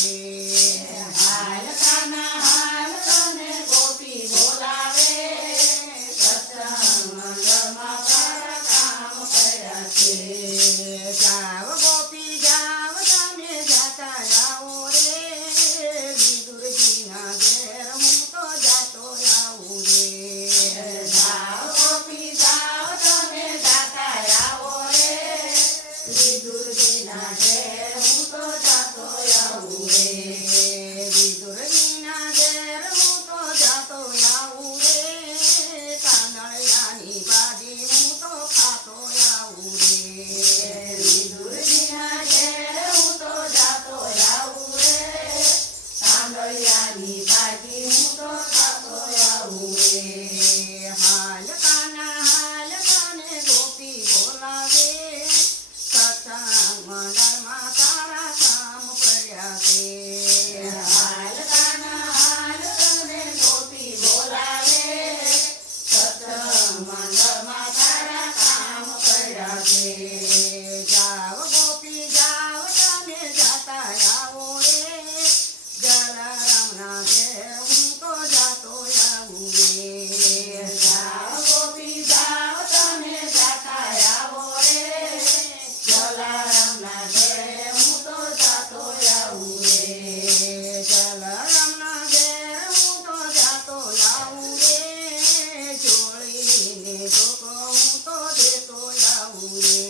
છે હાલ કાના હાલ તને ગોપી બોલાવે સત્સંગ મંડળમાં તારા કામ કર્યા છે જાવ ગોપી જાવ તમે જાતા આવો રે વિદુરજીના ઘેર હું તો જાતો આવું રે જાવ ગોપી જાવ તમે જાતા આવો રે વિદુરજીના ઘેર હું તો જાતો આવું રે વિદુરજીના ઘેર હું તો જાતો આવું રે કાનળિયાની ભાજી હું તો ખાતો આવું રે વિદુરજીના ઘેર હું તો જાતો આવું રે કાનળિયાની ભાજી હું તો ખાતો આવું રે હાલ કાના હાલ કાને ગોપી બોલાવે સત્સંગ મંડળમાં તારા કામ પડ્યા છે હાલ કાના હાલ તને ગોપી બોલાવે સત્સંગ મંડળમાં તારા કામ પડ્યા છે જાવ ગોપી જાવ તમે જાતા આવો રે જલારામના ઘેર હું તો જાતો આવું રે જાવ ગોપી જાવ તમે જાતા આવો રે જલારામના ઘેર હું તો જાતો આવું રે જલારામના ઘેર હું તો જાતો આવું રે જોડીને ધોકો હું તો દેતો આવું રે